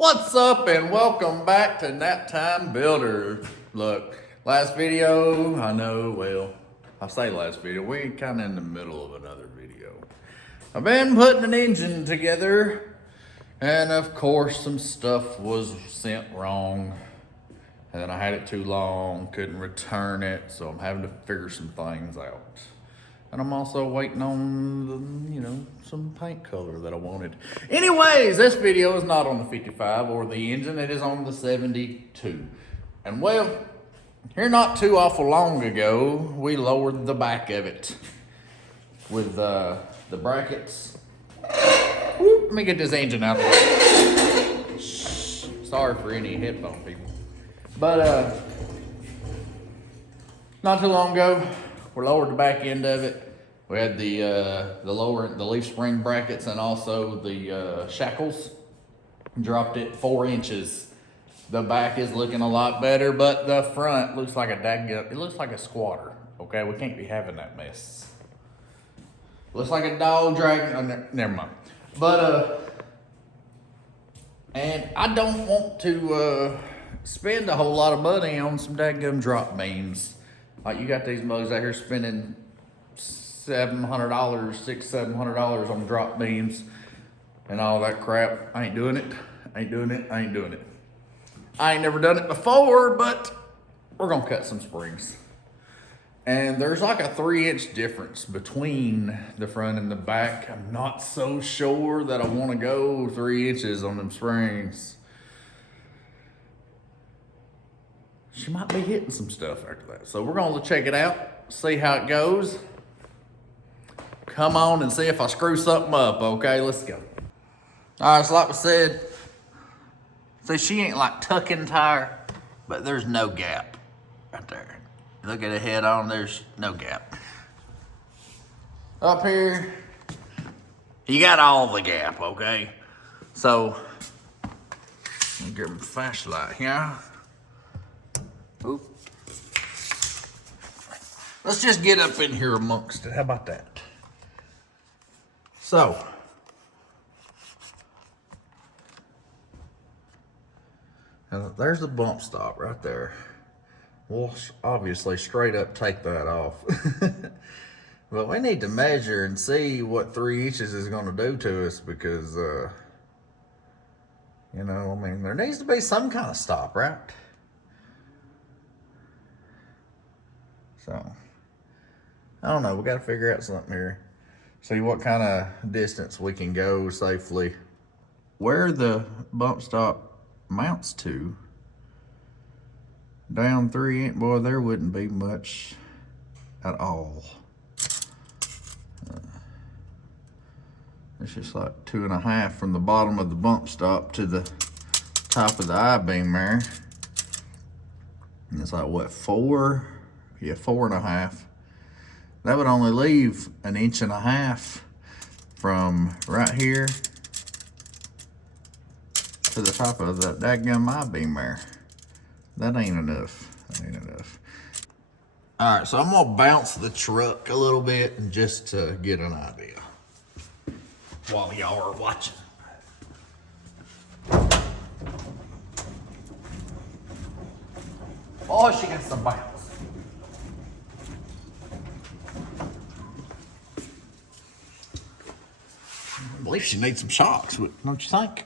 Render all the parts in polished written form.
What's up and welcome back to Nap Time Builder. Look, last video, I know, well, I say last video, we're kind of in the middle of another video. I've been putting an engine together and of course some stuff was sent wrong and then I had it too long, couldn't return it, so I'm having to figure some things out. And I'm also waiting on, some paint color that I wanted. Anyways, this video is not on the 55 or the engine. It is on the 72. And well, here not too awful long ago, we lowered the back of it with the brackets. Whoop, let me get this engine out of the way. Shh, sorry for any headphone people. But not too long ago, we lowered the back end of it. We had the leaf spring brackets and also the shackles. Dropped it 4 inches. The back is looking a lot better, but the front looks like it looks like a squatter. Okay, we can't be having that mess. Looks like a dog dragging. Oh, never mind. But and I don't want to spend a whole lot of money on some dadgum drop beams. Like you got these mugs out here spending $700, $700 on drop beams and all that crap. I ain't doing it. I ain't doing it. I ain't doing it. I ain't never done it before, but we're gonna cut some springs. And there's like a 3-inch difference between the front and the back. I'm not so sure that I want to go 3 inches on them springs. She might be hitting some stuff after that. So we're gonna check it out, see how it goes. Come on and see if I screw something up, okay? Let's go. All right, so like I said, see, she ain't like tucking tire, but there's no gap right there. Look at the head on, there's no gap. Up here, you got all the gap, okay? So, let me get my flashlight here. Oop. Let's just get up in here amongst it. How about that? So, there's the bump stop right there. We'll obviously straight up take that off. But we need to measure and see what 3 inches is going to do to us because, there needs to be some kind of stop, right? So, I don't know. We got to figure out something here. See what kind of distance we can go safely. Where the bump stop mounts to, down 3 inch, boy, there wouldn't be much at all. It's just like 2.5 from the bottom of the bump stop to the top of the I-beam there. And it's like, what, 4? Yeah, 4.5. That would only leave 1.5 inches from right here to the top of that dadgum I-beam there. That ain't enough. That ain't enough. All right, so I'm gonna bounce the truck a little bit and just to get an idea while y'all are watching. Oh, she got some bounce. I believe she needs some shocks, don't you think?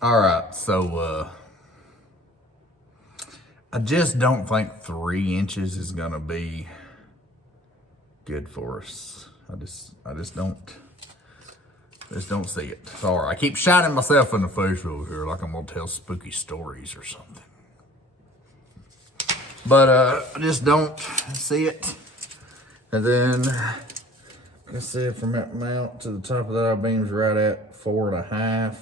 All right, so I just don't think 3 inches is gonna be good for us. I just don't see it. Sorry, I keep shining myself in the face over here like I'm gonna tell spooky stories or something. But I just don't see it. And then let's see, from that mount to the top of that I-beam's right at 4.5.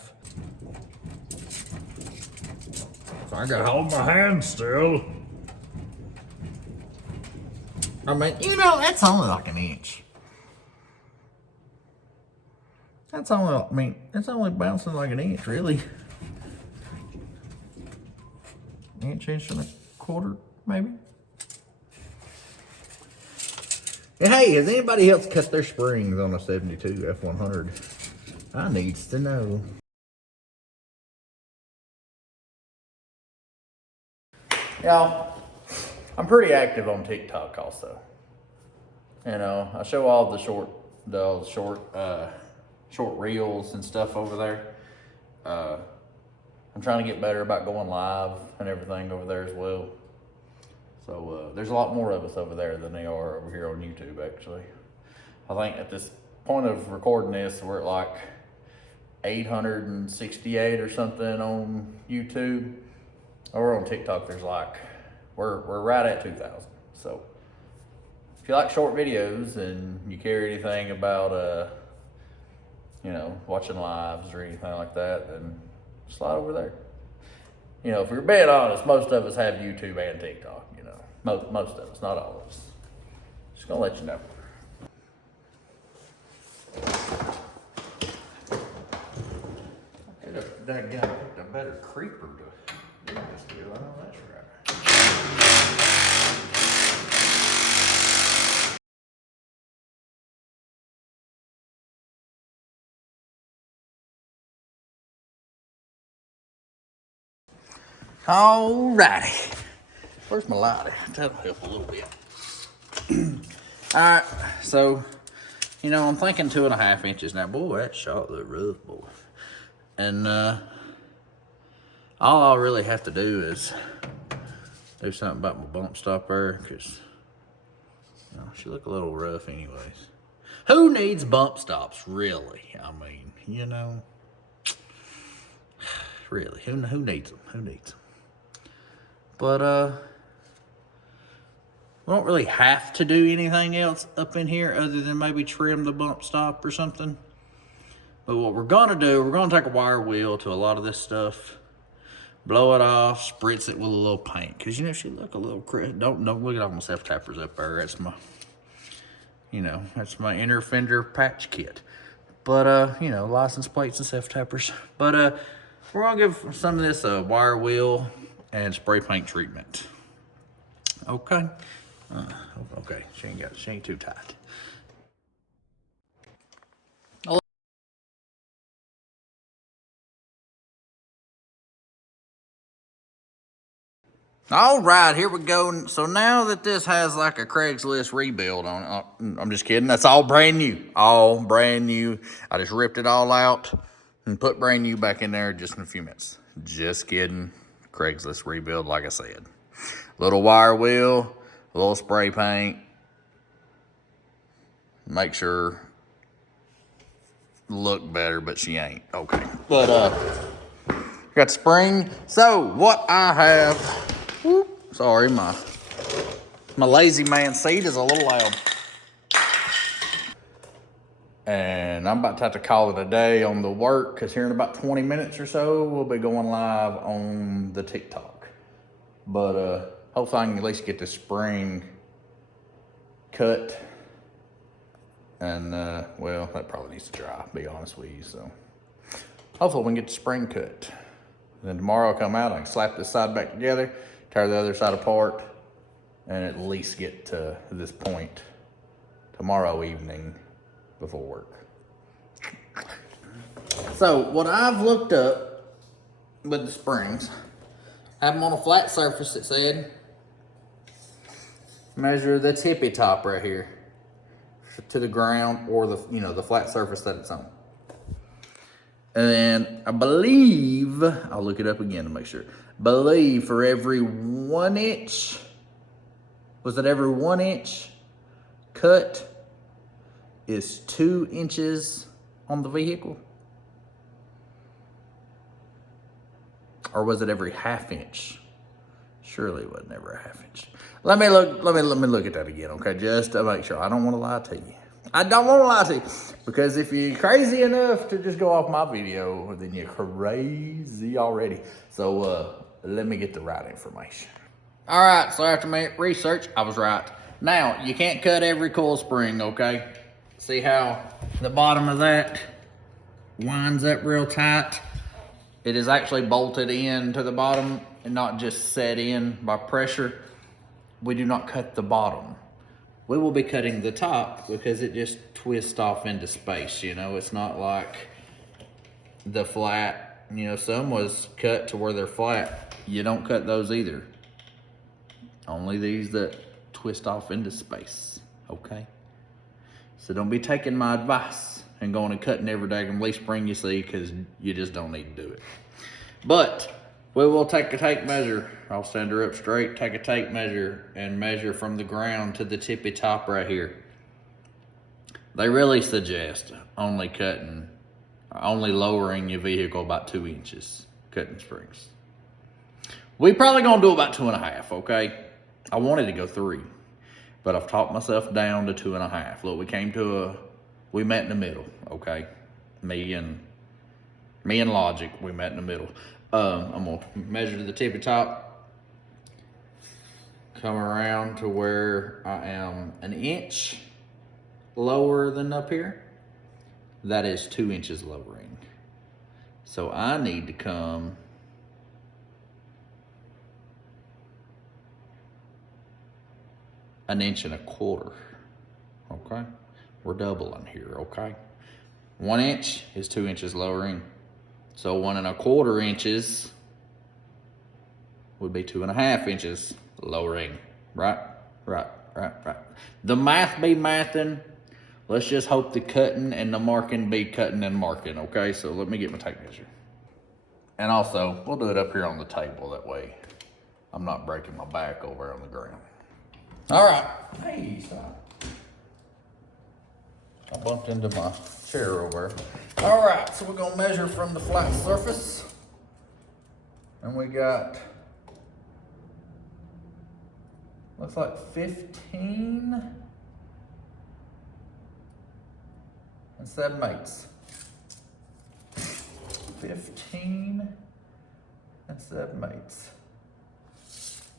So I gotta hold my hand still. I mean, that's only like 1 inch. It's only bouncing like 1 inch, really. 1.25 inches, maybe. And hey, has anybody else cut their springs on a 72 F100? I needs to know. Y'all, I'm pretty active on TikTok also. You know, I show all the short reels and stuff over there. I'm trying to get better about going live and everything over there as well. So there's a lot more of us over there than they are over here on YouTube, actually. I think at this point of recording this, we're at like 868 or something on YouTube. Or on TikTok, there's like, we're right at 2,000. So if you like short videos and you care anything about, you know, watching lives or anything like that, then slide over there. You know, if we're being honest, most of us have YouTube and TikTok, you know. Most of us, not all of us. Just gonna let you know. That guy picked a better creeper to do this deal. I know that's right. Alrighty. Where's my lighter? That'll help a little bit. Alright, so, you know, I'm thinking 2.5 inches now. Boy, that shot looked rough, boy. And all I really have to do is do something about my bump stopper, because you know, she look a little rough anyways. Who needs bump stops, really? I mean, you know, really, who needs them? Who needs them? But we don't really have to do anything else up in here other than maybe trim the bump stop or something. But what we're gonna do, we're gonna take a wire wheel to a lot of this stuff, blow it off, spritz it with a little paint. Cause you know, she look a little crisp. Don't look at all my self-tappers up there. That's my, you know, that's my inner fender patch kit. But you know, license plates and self-tappers. But we're gonna give some of this a wire wheel and spray paint treatment. Okay. Okay, she ain't too tight. All right, here we go. So now that this has like a Craigslist rebuild on it, I'm just kidding. That's all brand new. All brand new. I just ripped it all out and put brand new back in there just in a few minutes. Just kidding. Craigslist rebuild, like I said. Little wire wheel, a little spray paint. Make sure look better, but she ain't. Okay. But got the spring. So what I have, whoop, sorry, my lazy man seat is a little loud. And I'm about to have to call it a day on the work, because here in about 20 minutes or so, we'll be going live on the TikTok. But hopefully I can at least get the spring cut. And well, that probably needs to dry, to be honest with you. So hopefully we can get the spring cut. Then tomorrow I'll come out, I can slap this side back together, tear the other side apart, and at least get to this point tomorrow evening before work. So what I've looked up with the springs, I have them on a flat surface, it said. Measure the tippy top right here to the ground, or the, you know, the flat surface that it's on. And then I believe, I'll look it up again to make sure. Believe for every 1 inch, was it every 1 inch cut is 2 inches on the vehicle? Or was it every ½ inch? Surely it wasn't ever a ½ inch. Let me look at that again, okay? Just to make sure. I don't want to lie to you. I don't want to lie to you. Because if you're crazy enough to just go off my video, then you're crazy already. So let me get the right information. All right, so after my research, I was right. Now, you can't cut every coil spring, okay? See how the bottom of that winds up real tight? It is actually bolted in to the bottom and not just set in by pressure. We do not cut the bottom. We will be cutting the top because it just twists off into space, you know? It's not like the flat, you know, some was cut to where they're flat. You don't cut those either. Only these that twist off into space, okay? So don't be taking my advice and going and cutting every daggum leaf spring you see, because you just don't need to do it. But we will take a tape measure. I'll stand her up straight, take a tape measure, and measure from the ground to the tippy top right here. They really suggest only lowering your vehicle about 2 inches, cutting springs. We probably gonna do about 2.5, okay? I wanted to go 3, but I've talked myself down to 2.5. Look, we met in the middle, okay? Me and Logic, we met in the middle. I'm gonna measure to the tippy top, come around to where I am 1 inch lower than up here. That is 2 inches lowering. So I need to come an 1.25 inches, okay? We're doubling here, okay? 1 inch is 2 inches lowering. So 1.25 inches would be 2.5 inches lowering, right? The math be mathing. Let's just hope the cutting and the marking be cutting and marking, okay? So let me get my tape measure. And also, we'll do it up here on the table, that way I'm not breaking my back over on the ground. All right. Hey, stop. I bumped into my chair over. All right, so we're gonna measure from the flat surface. And we got, looks like 15 and 7/8. 15 and 7/8.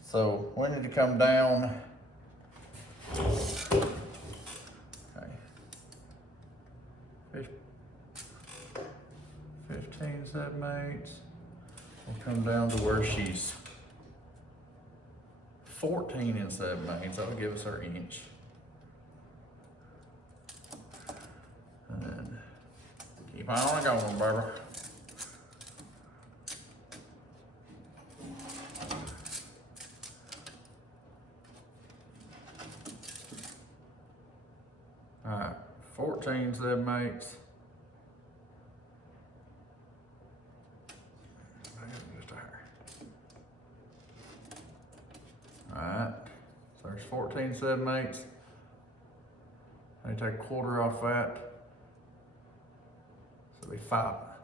So we need to come down. Okay. 15 7/8. We'll come down to where she's 14 and 7/8. That'll give us our inch. And then keep on going, baby. All right, 14 7/8. All right, so there's 14 7/8. I take 1/4 off that. So it'll be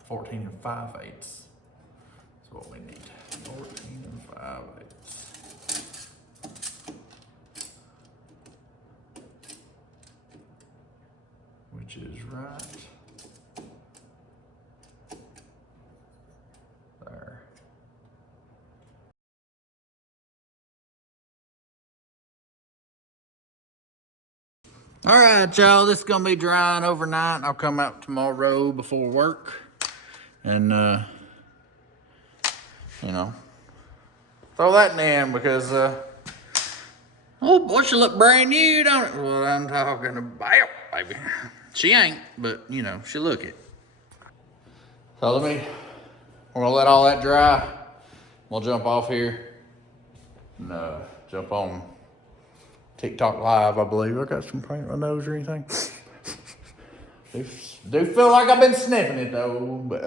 14 and 5/8. That's what we need. 14 and 5/8. Which is right there. All right, y'all, this is gonna be drying overnight. I'll come out tomorrow before work and, you know, throw that in the end because, oh boy, she look brand new, don't it? Well, I'm talking about, baby. She ain't, but, you know, she look it. So we're gonna let all that dry. We'll jump off here and jump on TikTok Live, I believe. I got some paint on my nose or anything. do feel like I've been sniffing it though, but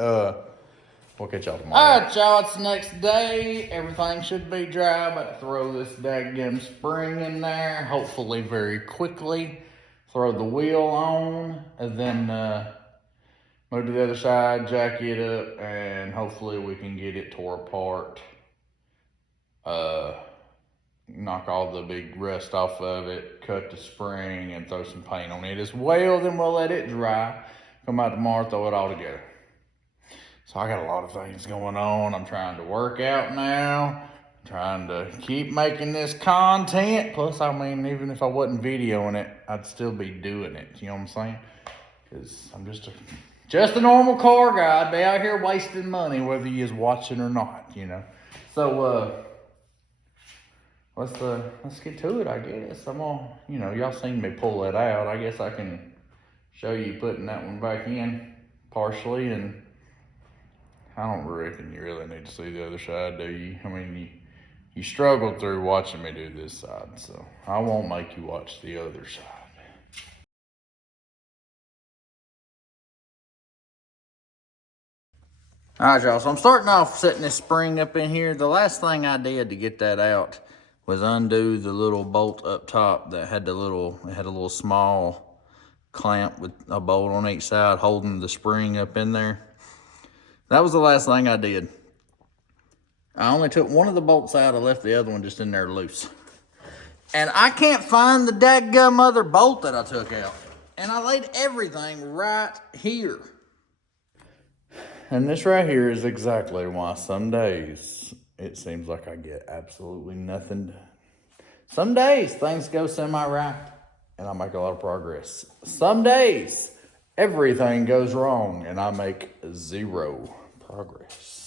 we'll catch y'all tomorrow. All right, y'all, it's the next day. Everything should be dry. About to throw this daggum spring in there, hopefully very quickly. Throw the wheel on, and then move to the other side, jack it up, and hopefully we can get it tore apart. Knock all the big rust off of it, cut the spring, and throw some paint on it as well. Then we'll let it dry. Come out tomorrow, throw it all together. So I got a lot of things going on. I'm trying to work out now. Trying to keep making this content. Plus, I mean, even if I wasn't videoing it, I'd still be doing it. You know what I'm saying? Because I'm just a normal car guy. I'd be out here wasting money, whether you is watching or not, you know. So, let's get to it, I guess. I'm gonna, you know, y'all seen me pull that out. I guess I can show you putting that one back in partially, and I don't reckon you really need to see the other side, do you? I mean, You struggled through watching me do this side, so I won't make you watch the other side. All right, y'all, so I'm starting off setting this spring up in here. The last thing I did to get that out was undo the little bolt up top that had it had a little small clamp with a bolt on each side holding the spring up in there. That was the last thing I did. I only took one of the bolts out. I left the other one just in there loose. And I can't find the dadgum other bolt that I took out. And I laid everything right here. And this right here is exactly why some days it seems like I get absolutely nothing done. Some days things go semi-right and I make a lot of progress. Some days everything goes wrong and I make zero progress.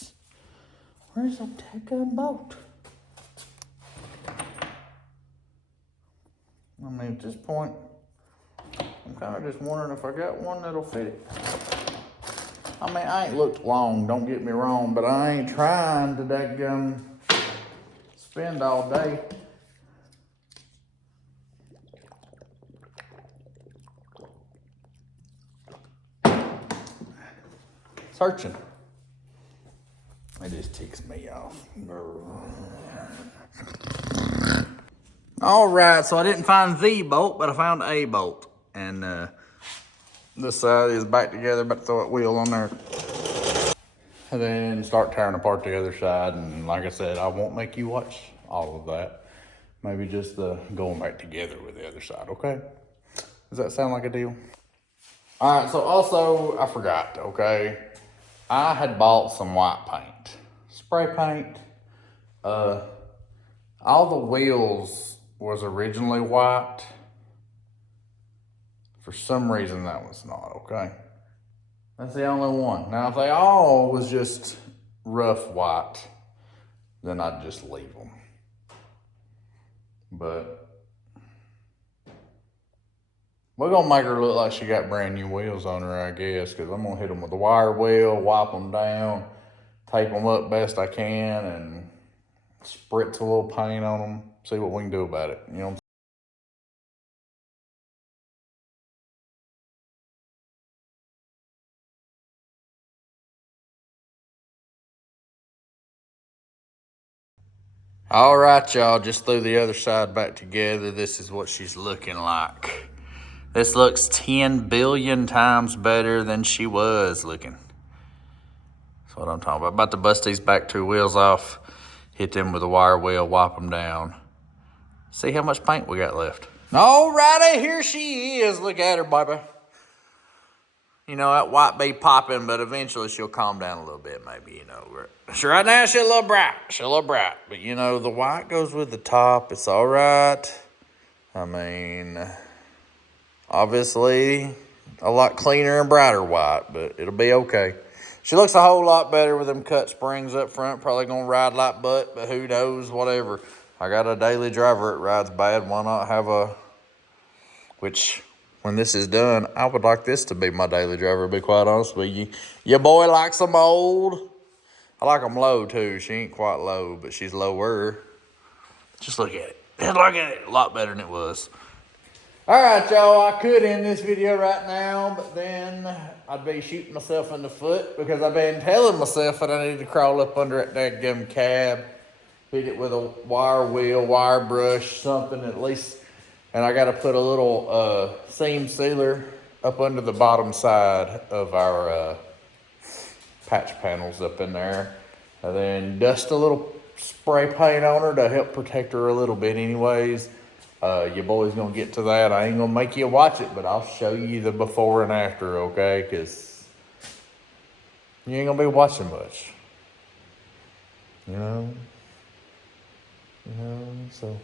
Where's the dadgum bolt? I mean, at this point, I'm kind of just wondering if I got one that'll fit it. I mean, I ain't looked long, don't get me wrong, but I ain't trying to dadgum spend all day. Searching. It just ticks me off. All right, so I didn't find the bolt, but I found a bolt. And this side is back together, about to throw that wheel on there. And then start tearing apart the other side. And like I said, I won't make you watch all of that. Maybe just going back together with the other side, okay? Does that sound like a deal? All right, so also, I forgot, okay? I had bought some white paint, spray paint. All the wheels was originally white. For some reason, that was not, okay? That's the only one. Now, if they all was just rough white, then I'd just leave them. But we're gonna make her look like she got brand new wheels on her, I guess, because I'm gonna hit them with a wire wheel, wipe them down, tape them up best I can, and spritz a little paint on them, see what we can do about it, you know what I'm saying? All right, y'all, just threw the other side back together. This is what she's looking like. This looks 10 billion times better than she was looking. That's what I'm talking about to bust these back two wheels off, hit them with a wire wheel, wipe them down. See how much paint we got left. All righty, here she is. Look at her, baby. You know, that white be popping, but eventually she'll calm down a little bit, maybe, you know. So right now, she's a little bright. But, you know, the white goes with the top. It's all right. I mean, obviously, a lot cleaner and brighter white, but it'll be okay. She looks a whole lot better with them cut springs up front. Probably going to ride like butt, but who knows, whatever. I got a daily driver. It rides bad. Why not have a... Which... When this is done, I would like this to be my daily driver, to be quite honest with you. Your boy likes them old. I like them low, too. She ain't quite low, but she's lower. Just look at it. Look at it. A lot better than it was. All right, y'all. I could end this video right now, but then I'd be shooting myself in the foot because I've been telling myself that I need to crawl up under that dadgum cab, hit it with a wire wheel, wire brush, something at least. And I got to put a little seam sealer up under the bottom side of our patch panels up in there. And then dust a little spray paint on her to help protect her a little bit anyways. Your boy's going to get to that. I ain't going to make you watch it, but I'll show you the before and after, okay? Because you ain't going to be watching much. You know, so...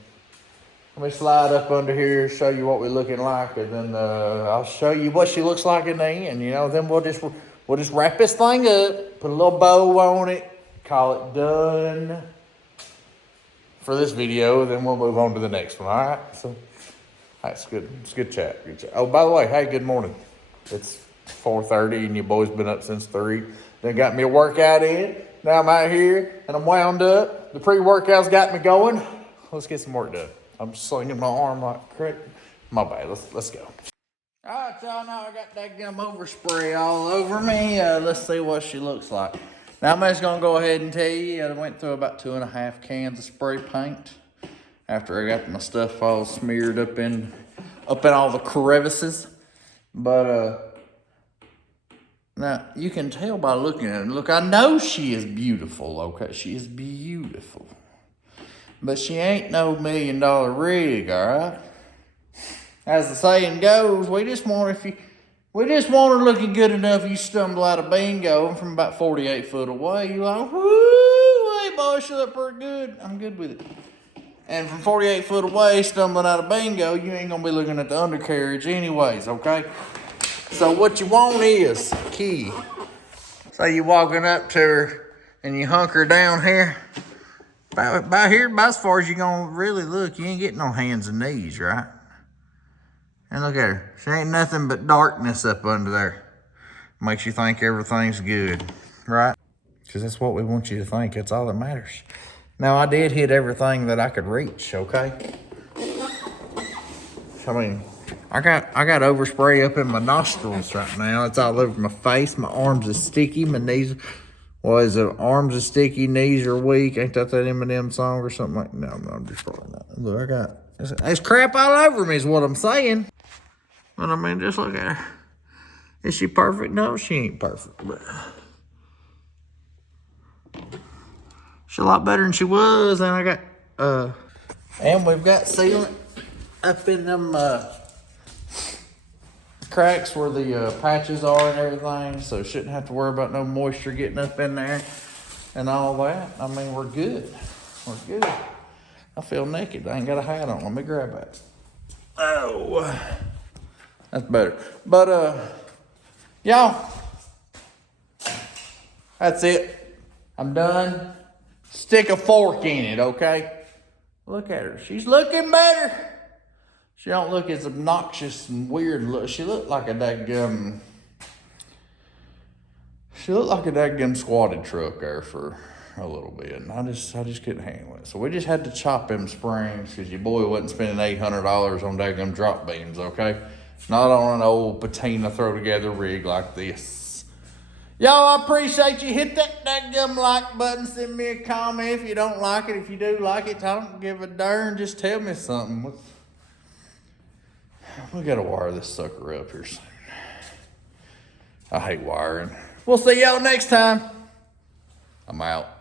Let me slide up under here, show you what we're looking like, and then I'll show you what she looks like in the end. You know, then we'll just wrap this thing up, put a little bow on it, call it done for this video, then we'll move on to the next one. All right, so that's good. It's good chat. Good chat. Oh, by the way, hey, good morning. It's 4:30, and your boy's been up since 3. Then got me a workout in. Now I'm out here and I'm wound up. The pre-workout's got me going. Let's get some work done. I'm slinging my arm like crazy. My bad. Let's go. All right, y'all. Now I got that gum overspray all over me. Let's see what she looks like. Now I'm just gonna go ahead and tell you, I went through about 2.5 cans of spray paint after I got my stuff all smeared up in all the crevices. But now you can tell by looking at her. Look, I know she is beautiful. Okay, she is beautiful, but she ain't no $1 million rig. All right. As the saying goes, we just want her looking good enough. You stumble out of bingo from about 48 foot away. You like, whoo, hey boy, she look pretty good. I'm good with it. And from 48 foot away, stumbling out of bingo, you ain't gonna be looking at the undercarriage anyways, okay? So what you want is key. Say you walking up to her and you hunker down here. About here, about as far as you gonna really look, you ain't getting no hands and knees, right? And look at her. She ain't nothing but darkness up under there. Makes you think everything's good, right? Because that's what we want you to think. That's all that matters. Now, I did hit everything that I could reach, okay? I mean, I got overspray up in my nostrils right now. It's all over my face. My arms are sticky. My knees, what is it? Arms are sticky, knees are weak. Ain't that Eminem song or something like that? No, I'm just probably not. Look, I got, there's crap all over me is what I'm saying. But I mean, just look at her. Is she perfect? No, she ain't perfect. But she's a lot better than she was. And I got, and we've got sealant up in them cracks where the patches are and everything. So shouldn't have to worry about no moisture getting up in there and all that. I mean, we're good. We're good. I feel naked. I ain't got a hat on. Let me grab that. Oh. That's better. But, y'all, that's it. I'm done. Stick a fork in it, okay? Look at her. She's looking better. She don't look as obnoxious and weird. Look, she looked like a dadgum. She looked like a dadgum squatted truck there for a little bit, and I just couldn't handle it. So we just had to chop them springs because your boy wasn't spending $800 on dadgum drop beams, okay? Not on an old patina throw together rig like this. Y'all, I appreciate you. Hit that dadgum like button. Send me a comment if you don't like it. If you do like it, I don't give a darn. Just tell me something. We gotta wire this sucker up here soon. I hate wiring. We'll see y'all next time. I'm out.